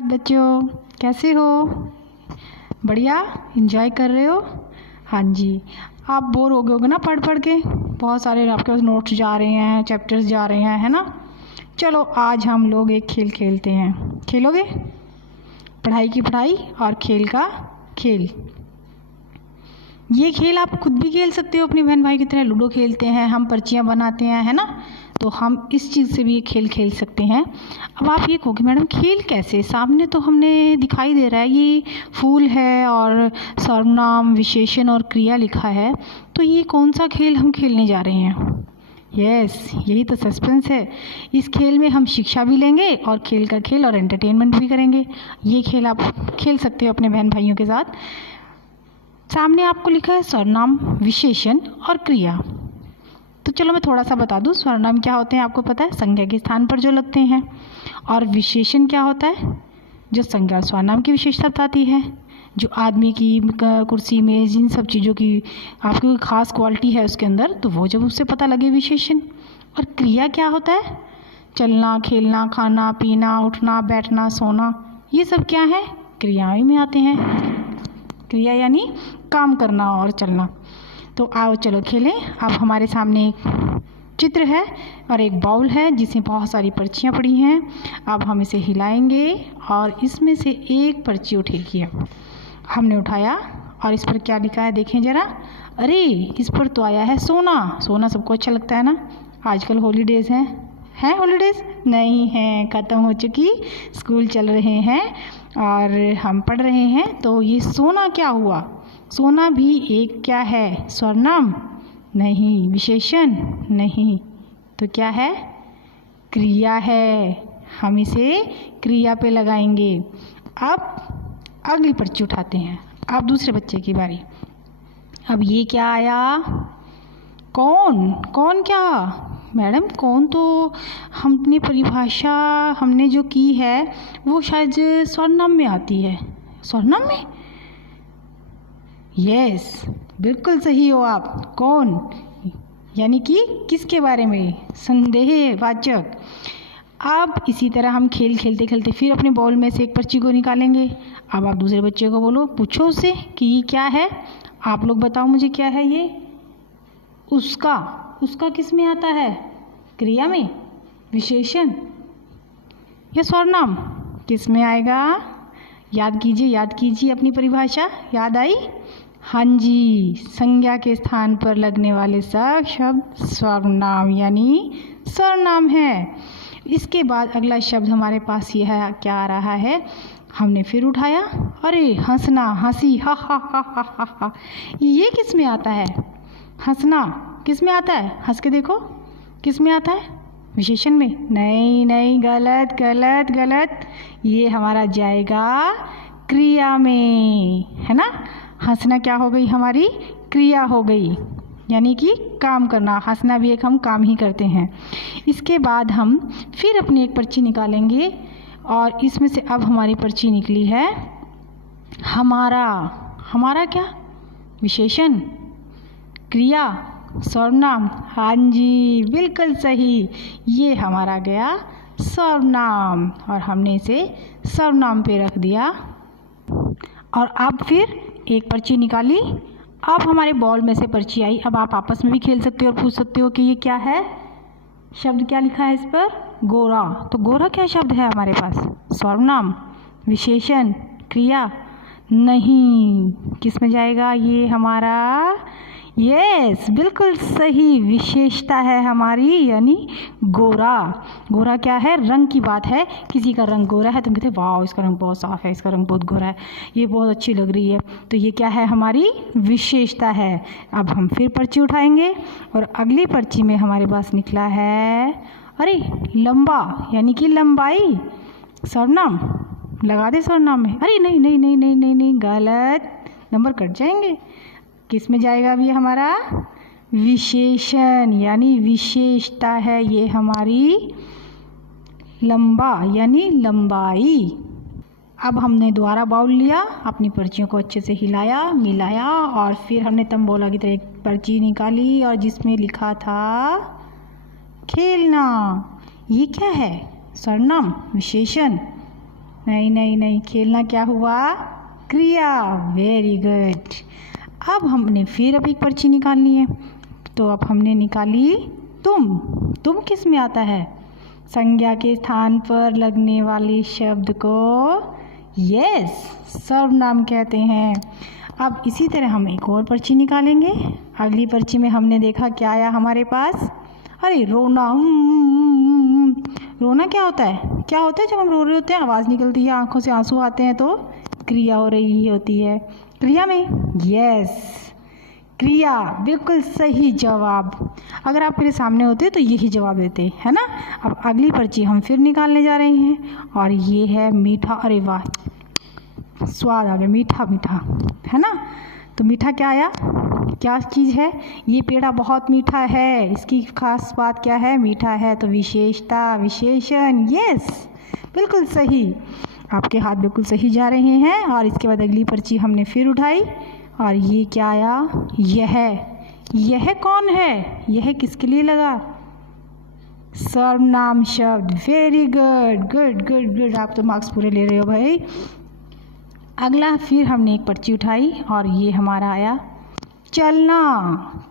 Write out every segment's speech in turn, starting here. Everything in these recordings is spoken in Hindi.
बच्चों, कैसे हो? बढ़िया, एंजॉय कर रहे हो? हाँ जी। आप बोर हो गए होगे ना पढ़ पढ़ के। बहुत सारे आपके पास नोट्स जा रहे हैं, चैप्टर्स जा रहे हैं, है ना। चलो आज हम लोग एक खेल खेलते हैं। खेलोगे? पढ़ाई की पढ़ाई और खेल का खेल। ये खेल आप खुद भी खेल सकते हो, अपने बहन भाई की तरह। लूडो खेलते हैं हम, पर्चियाँ बनाते हैं, है ना। तो हम इस चीज़ से भी ये खेल खेल सकते हैं। अब आप ये कहोगे मैडम खेल कैसे? सामने तो हमने दिखाई दे रहा है ये फूल है और सर्वनाम, विशेषण और क्रिया लिखा है, तो ये कौन सा खेल हम खेलने जा रहे हैं? यस, यही तो सस्पेंस है। इस खेल में हम शिक्षा भी लेंगे और खेल का खेल और एंटरटेनमेंट भी करेंगे। ये खेल आप खेल सकते हो अपने बहन भाइयों के साथ। सामने आपको लिखा है सर्वनाम, विशेषण और क्रिया। तो चलो मैं थोड़ा सा बता दूं। सर्वनाम क्या होते हैं आपको पता है? संज्ञा के स्थान पर जो लगते हैं। और विशेषण क्या होता है? जो संज्ञा और सर्वनाम की विशेषता बताती है। जो आदमी की, कुर्सी, मेज, इन सब चीज़ों की आपकी कोई खास क्वालिटी है उसके अंदर, तो वो जब उससे पता लगे विशेषण। और क्रिया क्या होता है? चलना, खेलना, खाना, पीना, उठना, बैठना, सोना, ये सब क्या है? क्रियाएं में आते हैं। क्रिया यानी काम करना और चलना। तो आओ चलो खेलें। अब हमारे सामने एक चित्र है और एक बाउल है जिसमें बहुत सारी पर्चियाँ पड़ी हैं। अब हम इसे हिलाएंगे और इसमें से एक पर्ची उठेगी। हमने उठाया और इस पर क्या लिखा है देखें ज़रा। अरे इस पर तो आया है सोना। सोना सबको अच्छा लगता है ना। आजकल हॉलीडेज़ हैं हॉलीडेज़? नहीं हैं, ख़त्म हो चुकी। स्कूल चल रहे हैं और हम पढ़ रहे हैं। तो ये सोना क्या हुआ? सोना भी एक क्या है? सर्वनाम? नहीं। विशेषण? नहीं। तो क्या है? क्रिया है। हम इसे क्रिया पे लगाएंगे। अब अगली पर्ची उठाते हैं। अब दूसरे बच्चे की बारी। अब ये क्या आया? कौन? कौन क्या? मैडम कौन तो हमने परिभाषा हमने जो की है वो शायद सर्वनाम में आती है। सर्वनाम में? यस, बिल्कुल सही हो आप। कौन यानी कि किसके बारे में? संदेहवाचक। अब इसी तरह हम खेल खेलते खेलते फिर अपने बॉल में से एक पर्ची को निकालेंगे। अब आप दूसरे बच्चे को बोलो, पूछो उससे कि ये क्या है। आप लोग बताओ मुझे क्या है ये? उसका। उसका किस में आता है? क्रिया में, विशेषण या सर्वनाम? किस में आएगा? याद कीजिए अपनी परिभाषा। याद आई? हाँ जी, संज्ञा के स्थान पर लगने वाले सब शब्द सर्वनाम यानी सर्वनाम है। इसके बाद अगला शब्द हमारे पास ये है, क्या आ रहा है? हमने फिर उठाया। अरे हंसना, हंसी, हा हा हा हा हा हा। ये किस में आता है? हंसना किस में आता है? हंस के देखो, किस में आता है? विशेषण में? नहीं नहीं, गलत गलत गलत। ये हमारा जाएगा क्रिया में, है ना। हंसना क्या हो गई? हमारी क्रिया हो गई, यानी कि काम करना। हंसना भी एक हम काम ही करते हैं। इसके बाद हम फिर अपनी एक पर्ची निकालेंगे और इसमें से अब हमारी पर्ची निकली है हमारा। हमारा क्या? विशेषण, क्रिया, सर्वनाम। हाँ जी, बिल्कुल सही। ये हमारा गया सर्वनाम और हमने इसे सर्वनाम पे रख दिया। और अब फिर एक पर्ची निकाली। अब हमारे बॉल में से पर्ची आई। अब आप आपस में भी खेल सकते हो और पूछ सकते हो कि ये क्या है। शब्द क्या लिखा है इस पर? गोरा। तो गोरा क्या शब्द है हमारे पास? सर्वनाम, विशेषण, क्रिया? नहीं। किस में जाएगा ये हमारा? यस, बिल्कुल सही। विशेषता है हमारी, यानी गोरा। गोरा क्या है? रंग की बात है। किसी का रंग गोरा है तो हम कहते हैं वाह इसका रंग बहुत साफ है, इसका रंग बहुत गोरा है, ये बहुत अच्छी लग रही है। तो ये क्या है? हमारी विशेषता है। अब हम फिर पर्ची उठाएंगे और अगली पर्ची में हमारे पास निकला है, अरे लंबा, यानी कि लंबाई। सर्वनाम लगा दे सर्वनाम में। अरे नहीं नहीं नहीं नहीं नहीं नहीं, गलत, नंबर कट जाएंगे। किस में जाएगा अब ये हमारा? विशेषण, यानी विशेषता है ये हमारी लंबा, यानी लंबाई। अब हमने दोबारा बाउल लिया, अपनी पर्चियों को अच्छे से हिलाया, मिलाया और फिर हमने तंबोला की तरह एक पर्ची निकाली और जिसमें लिखा था खेलना। ये क्या है? सर्वनाम, विशेषण? नहीं नहीं नहीं, खेलना क्या हुआ? क्रिया। Very good. अब हमने फिर अब एक पर्ची निकालनी है। तो अब हमने निकाली तुम किस में आता है? संज्ञा के स्थान पर लगने वाले शब्द को यस सर्वनाम कहते हैं। अब इसी तरह हम एक और पर्ची निकालेंगे। अगली पर्ची में हमने देखा क्या आया हमारे पास? अरे रोना। रोना क्या होता है? क्या होता है जब हम रो रहे होते हैं, आवाज़ निकलती है, आंखों से आंसू आते हैं, तो क्रिया हो रही होती है। क्रिया में यस क्रिया, बिल्कुल सही जवाब। अगर आप मेरे सामने होते तो यही जवाब देते, है ना। अब अगली पर्ची हम फिर निकालने जा रहे हैं और ये है मीठा। अरे वाह, स्वाद आ गया, मीठा मीठा, है ना। तो मीठा क्या आया? क्या चीज़ है? ये पेड़ा बहुत मीठा है। इसकी खास बात क्या है? मीठा है। तो विशेषता, विशेषण, यस बिल्कुल सही। आपके हाथ बिल्कुल सही जा रहे हैं। और इसके बाद अगली पर्ची हमने फिर उठाई और ये क्या आया? यह कौन है? यह किसके लिए लगा? सर्वनाम शब्द। Very good good good good, आप तो मार्क्स पूरे ले रहे हो भाई। अगला फिर हमने एक पर्ची उठाई और ये हमारा आया चलना।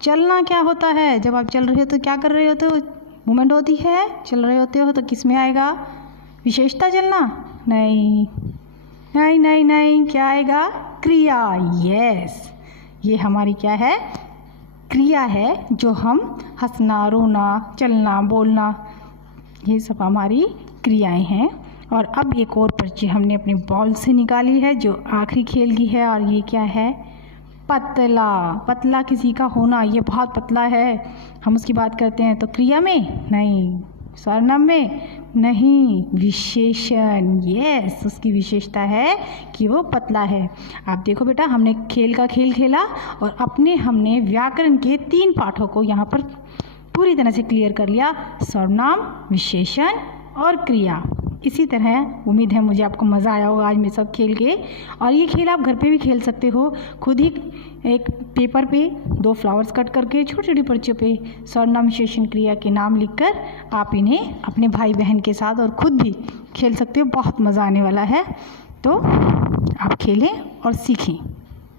चलना क्या होता है? जब आप चल रहे हो तो क्या कर रहे होते हो? मूवमेंट होती है। चल रहे होते हो तो किस में आएगा? विशेषता चलना? नहीं नहीं नहीं नहीं, क्या आएगा? क्रिया। यस, ये हमारी क्या है? क्रिया है। जो हम हंसना, रोना, चलना, बोलना, ये सब हमारी क्रियाएं हैं। और अब एक और पर्ची हमने अपने बॉल से निकाली है जो आखिरी खेल की है। और ये क्या है? पतला। पतला किसी का होना, ये बहुत पतला है, हम उसकी बात करते हैं। तो क्रिया में नहीं, सर्वनाम में नहीं, विशेषण। यस, उसकी विशेषता है कि वो पतला है। आप देखो बेटा, हमने खेल का खेल खेला और हमने व्याकरण के 3 पाठों को यहाँ पर पूरी तरह से क्लियर कर लिया। सर्वनाम, विशेषण और क्रिया। इसी तरह उम्मीद है मुझे आपको मज़ा आया होगा आज मेरे साथ खेल के। और ये खेल आप घर पे भी खेल सकते हो। खुद ही एक पेपर पे 2 फ्लावर्स कट करके छोटी छोटी पर्चियों पे सर्वनाम, विशेषण, क्रिया के नाम लिखकर आप इन्हें अपने भाई बहन के साथ और खुद भी खेल सकते हो। बहुत मज़ा आने वाला है। तो आप खेलें और सीखें।